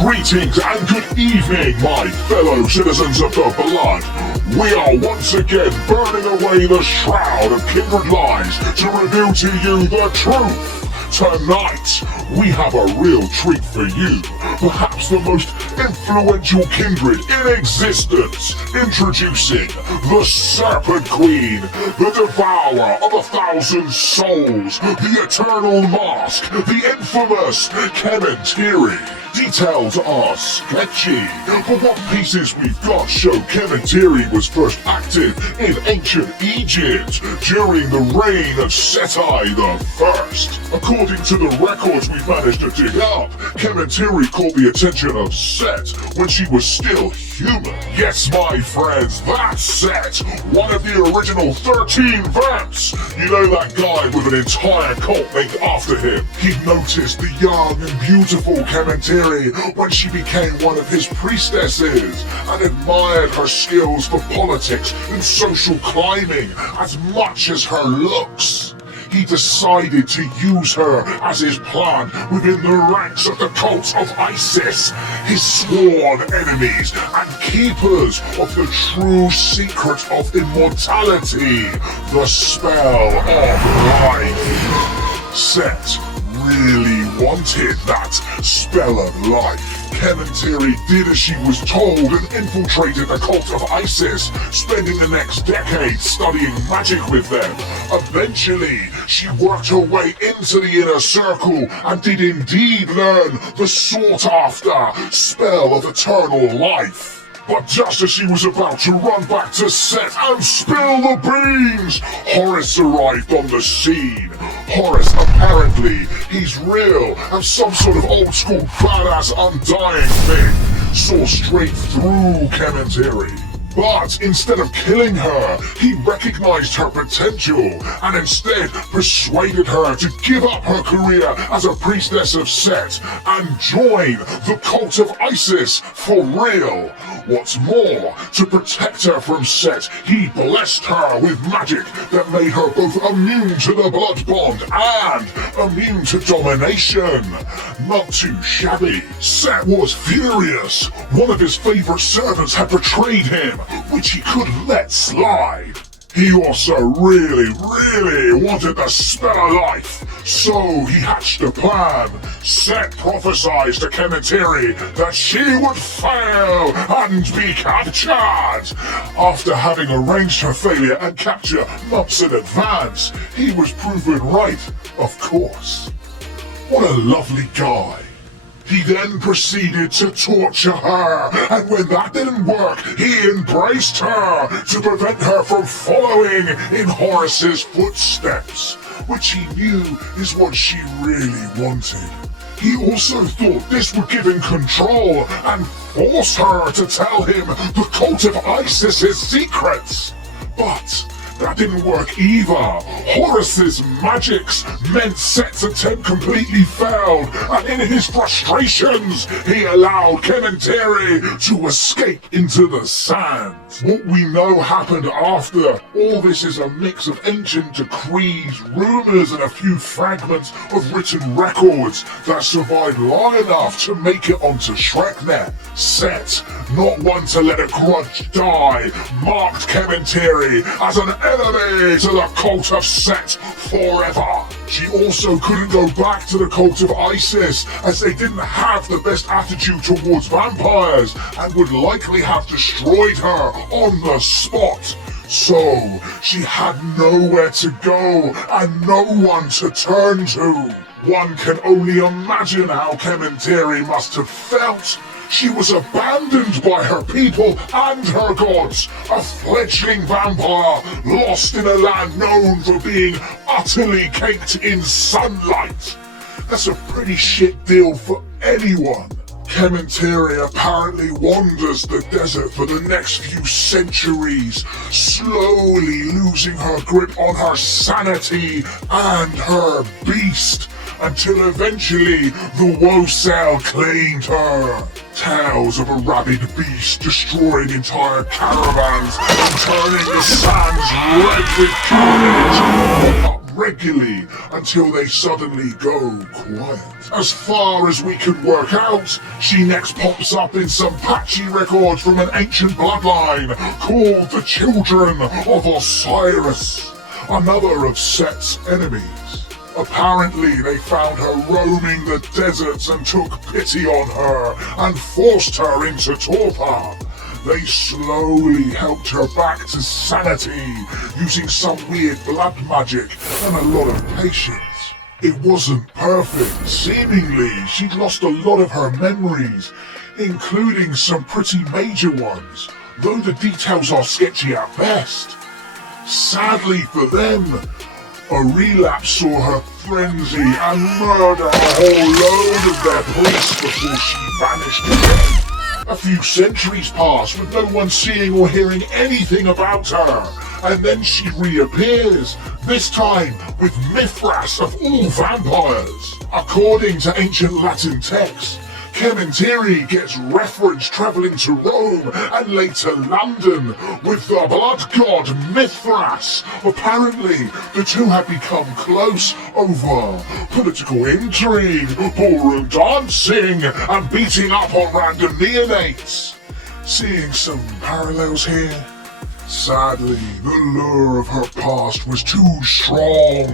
Greetings and good evening, my fellow citizens of the blood. We are once again burning away the shroud of kindred lies to reveal to you the truth. Tonight, we have a real treat for you. Perhaps the most influential kindred in existence. Introducing the Serpent Queen, the devourer of 1,000 souls, the eternal mask, the infamous Kemintiri. Details are sketchy, but what pieces we've got show Kemintiri was first active in ancient Egypt during the reign of Seti the First. According to the records we've managed to dig up, Kemintiri caught the attention of Set when she was still human. Yes, my friends, that's Set, one of the original 13 vamps. You know that guy with an entire cult named after him. He noticed the young and beautiful Kemintiri when she became one of his priestesses and admired her skills for politics and social climbing as much as her looks. He decided to use her as his plan within the ranks of the cult of Isis, his sworn enemies and keepers of the true secret of immortality, the spell of life. Set really wanted that spell of life. Kemintiri did as she was told and infiltrated the cult of Isis, spending the next decade studying magic with them. Eventually, she worked her way into the inner circle and did indeed learn the sought-after spell of eternal life. But just as she was about to run back to Set and spill the beans, Horus arrived on the scene. Horus, apparently, he's real and some sort of old-school badass undying thing, saw straight through Kemintiri. But instead of killing her, he recognized her potential and instead persuaded her to give up her career as a priestess of Set and join the cult of Isis for real. What's more, to protect her from Set, he blessed her with magic that made her both immune to the blood bond and immune to domination. Not too shabby. Set was furious. One of his favorite servants had betrayed him, which he couldn't let slide. He also really wanted the spell of life, so he hatched a plan. Set prophesied to Kemintiri that she would fail and be captured. After having arranged her failure and capture months in advance, he was proven right, of course. What a lovely guy. He then proceeded to torture her, and when that didn't work, he embraced her to prevent her from following in Horus's footsteps, which he knew is what she really wanted. He also thought this would give him control and force her to tell him the cult of Isis's secrets. But that didn't work either. Horus's magics meant Set's attempt completely failed, and in his frustrations, he allowed Kemintiri to escape into the sands. What we know happened after all this is a mix of ancient decrees, rumors, and a few fragments of written records that survived long enough to make it onto Shreknet. Set, not one to let a grudge die, marked Kemintiri as an enemy to the cult of Set forever. She also couldn't go back to the cult of Isis, as they didn't have the best attitude towards vampires and would likely have destroyed her on the spot. So she had nowhere to go and no one to turn to. One can only imagine how Kemintiri must have felt. She was abandoned by her people and her gods, a fledgling vampire lost in a land known for being utterly caked in sunlight. That's a pretty shit deal for anyone. Kemintiri apparently wanders the desert for the next few centuries, slowly losing her grip on her sanity and her beast, until eventually the Wosel claimed her. Tales of a rabid beast destroying entire caravans and turning the sands red with carnage. regularly until they suddenly go quiet. As far as we can work out, she next pops up in some patchy records from an ancient bloodline called the Children of Osiris, another of Set's enemies. Apparently, they found her roaming the deserts and took pity on her and forced her into torpor. They slowly helped her back to sanity using some weird blood magic and a lot of patience. It wasn't perfect. Seemingly, she'd lost a lot of her memories, including some pretty major ones, though the details are sketchy at best. Sadly for them, a relapse saw her frenzy and murder a whole load of their priests before she vanished again. A few centuries passed with no one seeing or hearing anything about her, and then she reappears, this time with Mithras of all vampires. According to ancient Latin texts, Kemintiri gets referenced travelling to Rome and later London with the blood god Mithras. Apparently, the two had become close over political intrigue, ballroom dancing, and beating up on random neonates. Seeing some parallels here? Sadly, the lure of her past was too strong.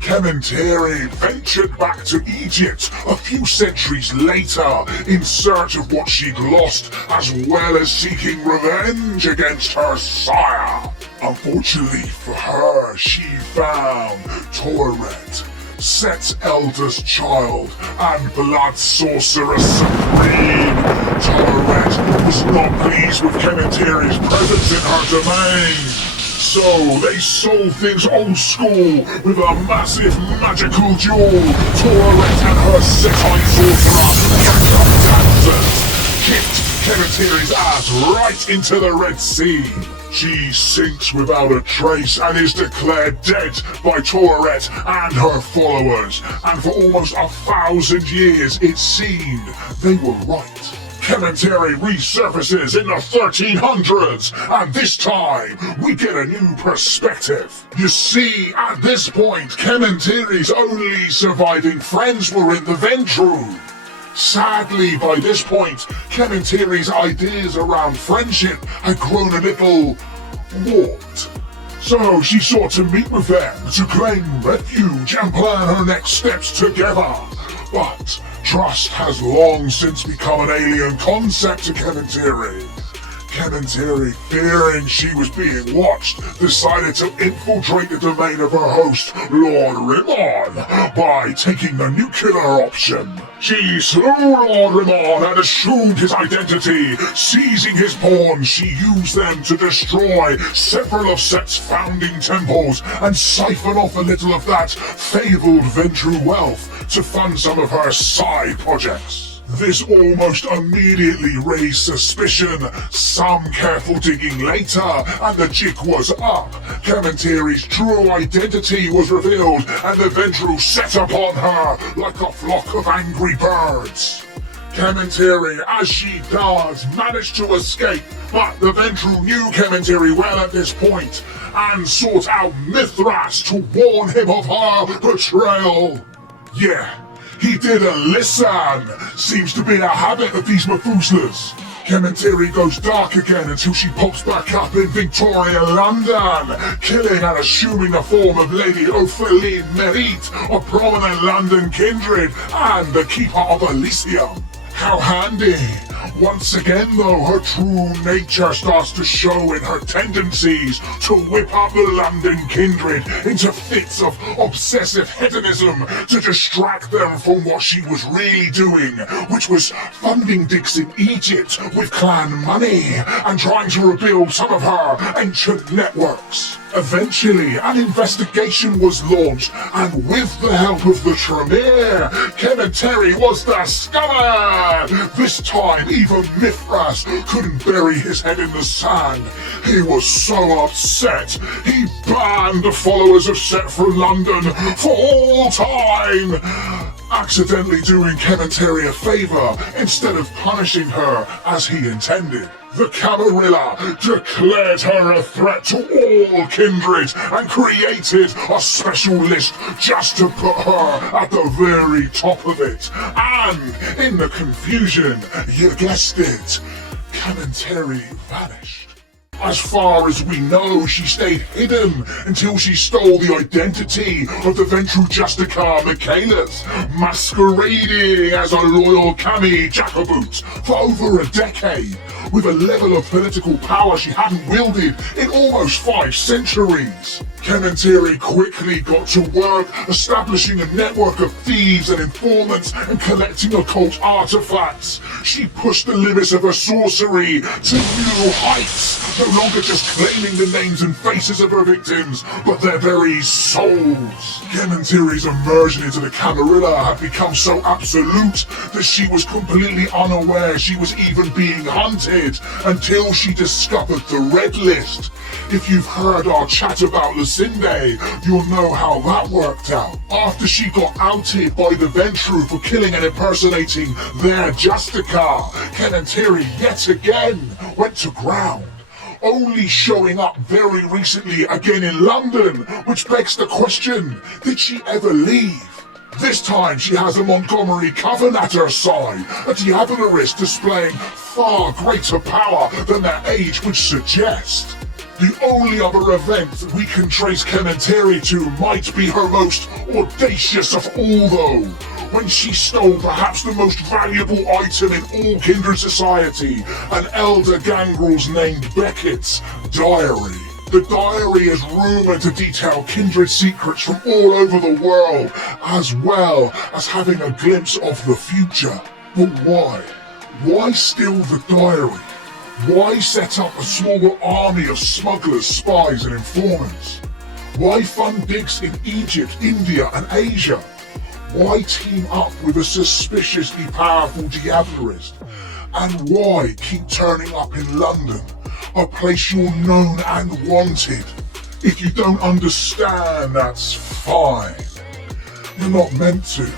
Kemintiri ventured back to Egypt a few centuries later in search of what she'd lost, as well as seeking revenge against her sire. Unfortunately for her, she found Toiret, Set's eldest child and blood sorcerer supreme. Toiret was not pleased with Kemintiri's presence in her domain, so they solved things old school with a massive magical duel. Toiret and her Setite sorcerer packed up dancers, kicked Kemintiri's ass right into the Red Sea. She sinks without a trace and is declared dead by Toiret and her followers, and for almost 1,000 years it seemed they were right. Kemintiri resurfaces in the 1300s, and this time we get a new perspective. You see, at this point, Kemintiri's only surviving friends were in the Ventru. Sadly, by this point, Kemintiri's ideas around friendship had grown a little warped. So she sought to meet with them to claim refuge and plan her next steps together. But trust has long since become an alien concept to Kemintiri. Kemintiri, fearing she was being watched, decided to infiltrate the domain of her host, Lord Rimon, by taking the nuclear option. She slew Lord Rimon and assumed his identity. Seizing his pawns, she used them to destroy several of Set's founding temples and siphon off a little of that fabled Ventru wealth to fund some of her side projects. This almost immediately raised suspicion. Some careful digging later, and the jig was up. Kemintiri's true identity was revealed, and the Ventru set upon her like a flock of angry birds. Kemintiri, as she does, managed to escape, but the Ventru knew Kemintiri well at this point, and sought out Mithras to warn him of her betrayal. Yeah, he didn't listen. Seems to be a habit of these Methuselahs. Kemintiri goes dark again until she pops back up in Victoria, London, killing and assuming the form of Lady Opheline Merite, a prominent London kindred and the keeper of Elysium. How handy. Once again though, her true nature starts to show in her tendencies to whip up the London kindred into fits of obsessive hedonism to distract them from what she was really doing, which was funding digs in Egypt with clan money and trying to rebuild some of her ancient networks. Eventually, an investigation was launched, and with the help of the Tremere, Kemintiri was discovered! This time, even Mithras couldn't bury his head in the sand. He was so upset, he banned the followers of Set from London for all time! accidentally doing Kemintiri a favor instead of punishing her as he intended. The Camarilla declared her a threat to all kindred and created a special list just to put her at the very top of it. And in the confusion, you guessed it, Kemintiri vanished. As far as we know, she stayed hidden until she stole the identity of the Ventru Justicar Michaelis, masquerading as a loyal Cami Jacoboot for over a decade, with a level of political power she hadn't wielded in almost 5 centuries. Kemintiri quickly got to work establishing a network of thieves and informants and collecting occult artifacts. She pushed the limits of her sorcery to new heights, no longer just claiming the names and faces of her victims, but their very souls. Kemintiri's immersion into the Camarilla had become so absolute that she was completely unaware she was even being hunted until she discovered the Red List. If you've heard our chat about Lucinde, you'll know how that worked out. After she got outed by the Ventru for killing and impersonating their Justicar, Kemintiri yet again went to ground, only showing up very recently again in London, which begs the question, did she ever leave? This time she has a Montgomery Coven at her side, a Diabolist displaying far greater power than their age would suggest. The only other event that we can trace Kemintiri to might be her most audacious of all though, when she stole perhaps the most valuable item in all kindred society, an elder gangrel's named Beckett's diary. The diary is rumoured to detail kindred secrets from all over the world, as well as having a glimpse of the future. But why? Why steal the diary? Why set up a small army of smugglers, spies and informants? Why fund digs in Egypt, India and Asia? Why team up with a suspiciously powerful Diabolist? And why keep turning up in London, a place you're known and wanted? If you don't understand, that's fine. You're not meant to.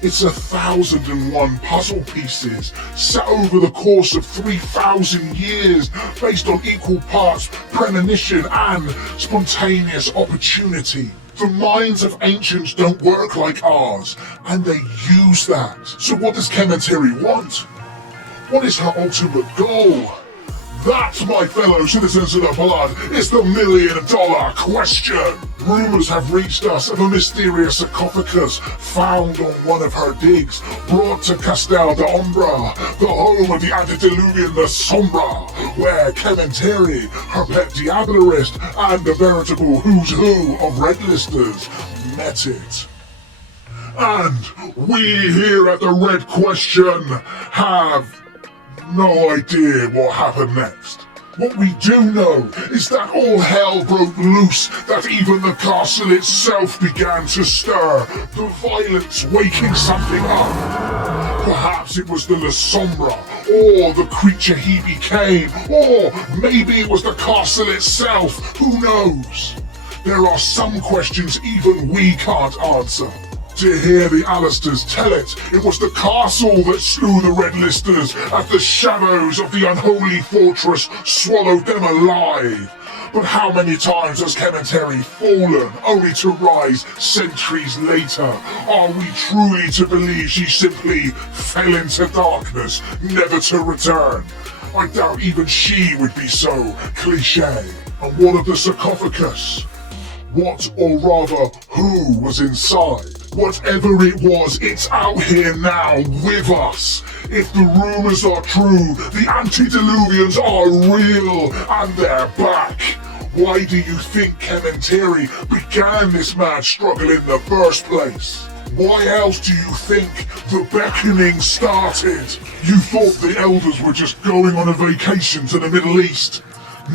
It's 1,001 puzzle pieces set over the course of 3,000 years based on equal parts premonition and spontaneous opportunity. The minds of ancients don't work like ours, and they use that. So what does Kemintiri want? What is her ultimate goal? That, my fellow citizens of the blood, is the million-dollar question. Rumours have reached us of a mysterious sarcophagus found on one of her digs, brought to Castel d'Ombra, the home of the antediluvian the Sombra, where Kemintiri, her pet Diabolist, and the veritable who's who of Red Listers met it. And we here at the Red Question have no idea what happened next. What we do know is that all hell broke loose, that even the castle itself began to stir, the violence waking something up. Perhaps it was the La Sombra, or the creature he became, or maybe it was the castle itself, who knows? There are some questions even we can't answer. To hear the Alistairs tell it, it was the castle that slew the Red Listers as the shadows of the unholy fortress swallowed them alive. But how many times has Kemintiri fallen, only to rise centuries later? Are we truly to believe she simply fell into darkness, never to return? I doubt even she would be so cliché. And what of the sarcophagus? What, or rather, who was inside? Whatever it was, it's out here now with us. If the rumors are true, the antediluvians are real and they're back. Why do you think Kemintiri began this mad struggle in the first place? Why else do you think the beckoning started? You thought the elders were just going on a vacation to the Middle East.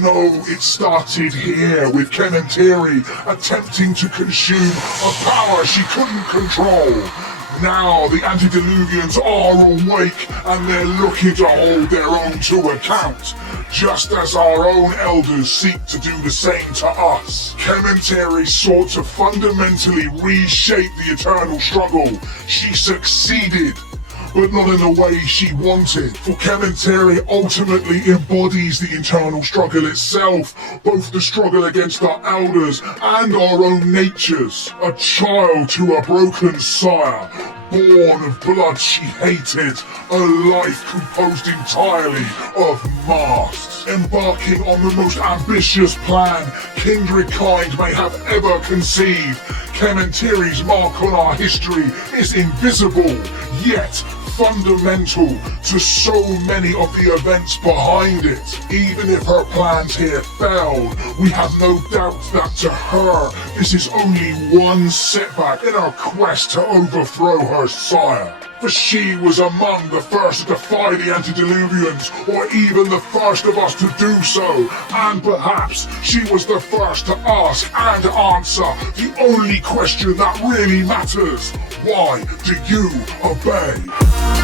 No, it started here with Kemintiri attempting to consume a power she couldn't control. Now the antediluvians are awake and they're looking to hold their own to account. just as our own elders seek to do the same to us. Kemintiri sought to fundamentally reshape the eternal struggle. She succeeded, but not in the way she wanted. For Kemintiri ultimately embodies the internal struggle itself, both the struggle against our elders and our own natures. A child to a broken sire, born of blood she hated, a life composed entirely of masks. Embarking on the most ambitious plan kindred kind may have ever conceived, Kemintiri's mark on our history is invisible, yet fundamental to so many of the events behind it. Even if her plans here failed, we have no doubt that to her, this is only one setback in her quest to overthrow her sire. For she was among the first to defy the antediluvians, or even the first of us to do so, and perhaps she was the first to ask and answer the only question that really matters: why do you obey?